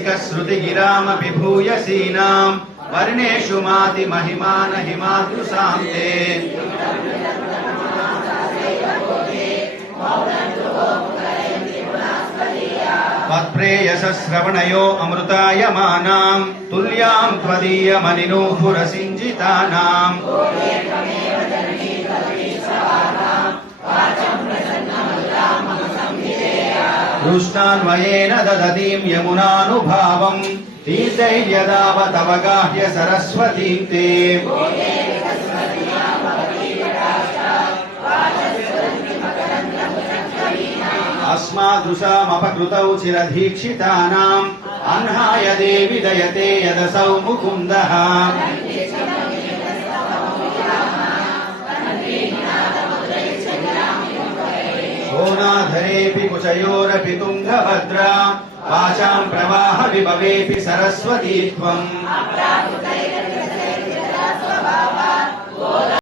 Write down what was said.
रसिकश्रुतिगिरामपि भूयसीनां वर्णेषु माति महिमान हिमादृशां ते त्वत्प्रेयसश्रवणयो अमृतायमानां तुल्यां त्वदीयमनिनोऽपुरसिञ्जितानां कृष्णान्वयेन ददतीं यमुनानुभावं तीर्थैर्यदावतवगाह्य सरस्वतीं ते अस्मादृशामपकृतौ चिरधीक्षितानाम् अह्नाय देवि दयते यदसौ मुकुन्दः शोणाधरेऽपि कुचयोरपि तुङ्गभद्रा वाचां प्रवाह विभवेऽपि सरस्वती त्वम्